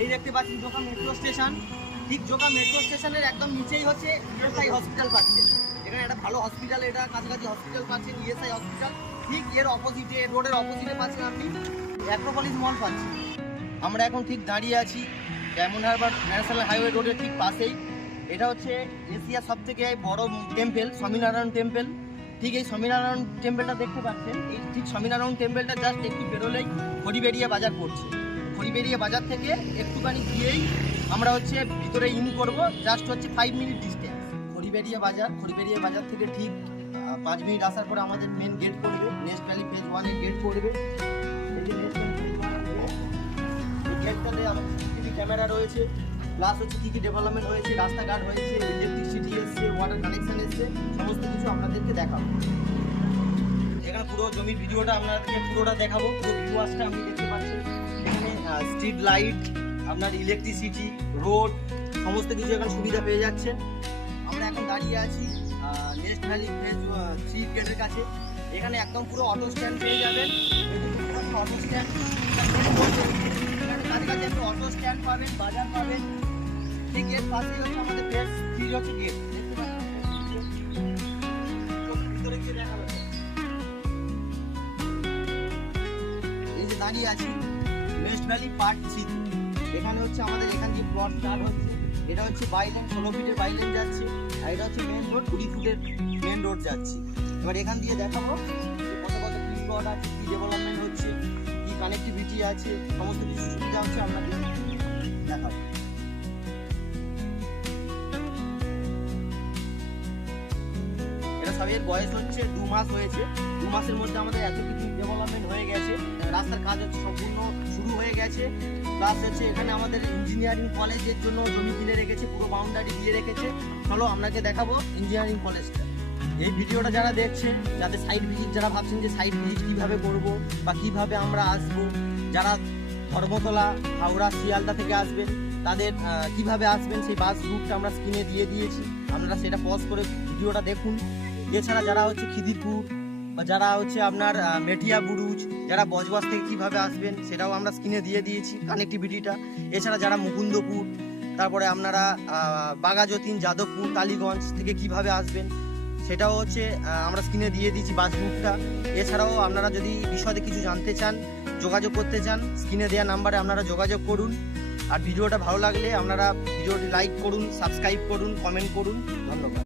এই দেখতে পাচ্ছেন জোকা মেট্রো স্টেশন। ঠিক জোকা মেট্রো স্টেশনের একদম নিচেই হচ্ছে ইএসআই হসপিটাল পাচ্ছেন। এখানে একটা ভালো হসপিটাল, এটা কাছাকাছি হসপিটাল পাচ্ছেন, ইএসআই হসপিটাল। ঠিক এর অপোজিটে, রোডের অপোজিটে পাচ্ছেন আপনি অ্যাক্রোপলিস মল পাচ্ছেন। আমরা এখন ঠিক দাঁড়িয়ে আছি ডায়মন্ড হারবার ন্যাশনাল হাইওয়ে রোডের ঠিক পাশেই। এটা হচ্ছে এশিয়ার সবথেকে বড় টেম্পল, স্বামীনারায়ণ টেম্পল। ঠিক এই স্বামীনারায়ণ টেম্পলটা দেখতে পাচ্ছেন। এই ঠিক স্বামীনারায়ণ টেম্পলটা জাস্ট একটু বেরোলেই খড়িবেড়িয়া বাজার পড়ছে। খড়িবেড়িয়া বাজার থেকে একটুখানি গিয়েই আমরা হচ্ছে ভিতরে ইন করব, জাস্ট হচ্ছে 5 মিনিট ডিস্টেন্স। খড়িবেড়িয়া বাজার থেকে ঠিক 5 মিনিট আসার পরে আমাদের মেন গেট পড়বে, নেস্ট ভ্যালি ফেজ 1 এর গেট পড়বে। এই যে নেস্ট ভ্যালি ফেজ 1 এর গেট, এই গেটটাতে আমাদের সিসিটিভি ক্যামেরা রয়েছে, প্লাস হচ্ছে কী কী ডেভেলপমেন্ট হয়েছে, রাস্তাঘাট হয়েছে, ইলেকট্রিসিটি এসছে, ওয়াটার কানেকশন এসছে, সমস্ত কিছু আপনাদেরকে দেখাবো। এখানে পুরো জমির ভিডিওটা আপনাদেরকে পুরোটা দেখাবো, পুরো ভিউয়ার্সটা আপনি দেখতে পাচ্ছেন। এখানে স্ট্রিট লাইট, আপনার ইলেকট্রিসিটি, রোড, সমস্ত কিছু এখানে সুবিধা পেয়ে যাচ্ছেন। আমরা এখন দাঁড়িয়ে আছি নেস্ট ভ্যালি ফেজ 3 গেটের কাছে। এখানে একদম পুরো অটো স্ট্যান্ড পেয়ে যাবেন। অটো স্ট্যান্ড কাছাকাছি আপনি অটো স্ট্যান্ড পাবেন, বাজার পাবেন। ঠিক এর পাশেই হচ্ছে আমাদের ফেজ 3 হচ্ছে গেট, দেখতে পাচ্ছেন। ভিতরে গিয়ে দেখা যাবে, এই যে দাঁড়িয়ে আছি নেস্ট ভ্যালি পার্ট 3। এখানে হচ্ছে আমাদের এখান থেকে প্লট স্টার্ট হচ্ছে। এটা হচ্ছে বাইলেন, 16 ফিটের বাইলেন যাচ্ছে, আর এটা হচ্ছে মেন রোড, 20 ফুটের মেন রোড যাচ্ছে। এবার এখান দিয়ে দেখাবো কত কত কি প্লট আছে, কি ডেভেলপমেন্ট হচ্ছে, কি কানেক্টিভিটি আছে, সমস্ত কিছু সুবিধা হচ্ছে আপনাদের দেখাবো। এটা সবের বয়স হচ্ছে 2 মাস হয়েছে। 2 মাসের মধ্যে আমাদের এত কিছু ডেভেলপমেন্ট হয়ে গেছে। রাস্তার কাজ হচ্ছে সম্পূর্ণ শুরু হয়ে গেছে। প্লাস হচ্ছে এখানে আমাদের ইঞ্জিনিয়ারিং কলেজের জন্য জমি কিনে রেখেছে, পুরো বাউন্ডারি দিয়ে রেখেছে। চলো আপনাকে দেখাবো ইঞ্জিনিয়ারিং কলেজটা। এই ভিডিওটা যারা দেখছেন, যাদের সাইট ভিজিট, যারা ভাবছেন যে সাইট ভিজিট কীভাবে করব বা কীভাবে আমরা আসবো, যারা ধর্মতলা, হাওড়া, শিয়ালদা থেকে আসবেন, তাদের কিভাবে আসবেন সেই বাস রুটটা আমরা স্ক্রিনে দিয়ে দিয়েছি। আপনারা সেটা পজ করে ভিডিওটা দেখুন। এছাড়া যারা হচ্ছে খিদিরপুর বা যারা হচ্ছে আপনার মেটিয়া বুরুজ, যারা বজবজ থেকে কিভাবে আসবেন সেটাও আমরা স্ক্রিনে দিয়ে দিয়েছি কানেক্টিভিটিটা। এছাড়া যারা মুকুন্দপুর, তারপরে আপনারা বাঘাযতীন, যাদবপুর, টালিগঞ্জ থেকে কিভাবে আসবেন সেটাও হচ্ছে আমরা স্ক্রিনে দিয়ে দিয়েছি বাস রুটটা। এছাড়াও আপনারা যদি বিষয়ে কিছু জানতে চান, যোগাযোগ করতে চান, স্ক্রিনে দেওয়া নাম্বারে আপনারা যোগাযোগ করুন। আর ভিডিওটা ভালো লাগলে আপনারা ভিডিওটি লাইক করুন, সাবস্ক্রাইব করুন, কমেন্ট করুন। ধন্যবাদ।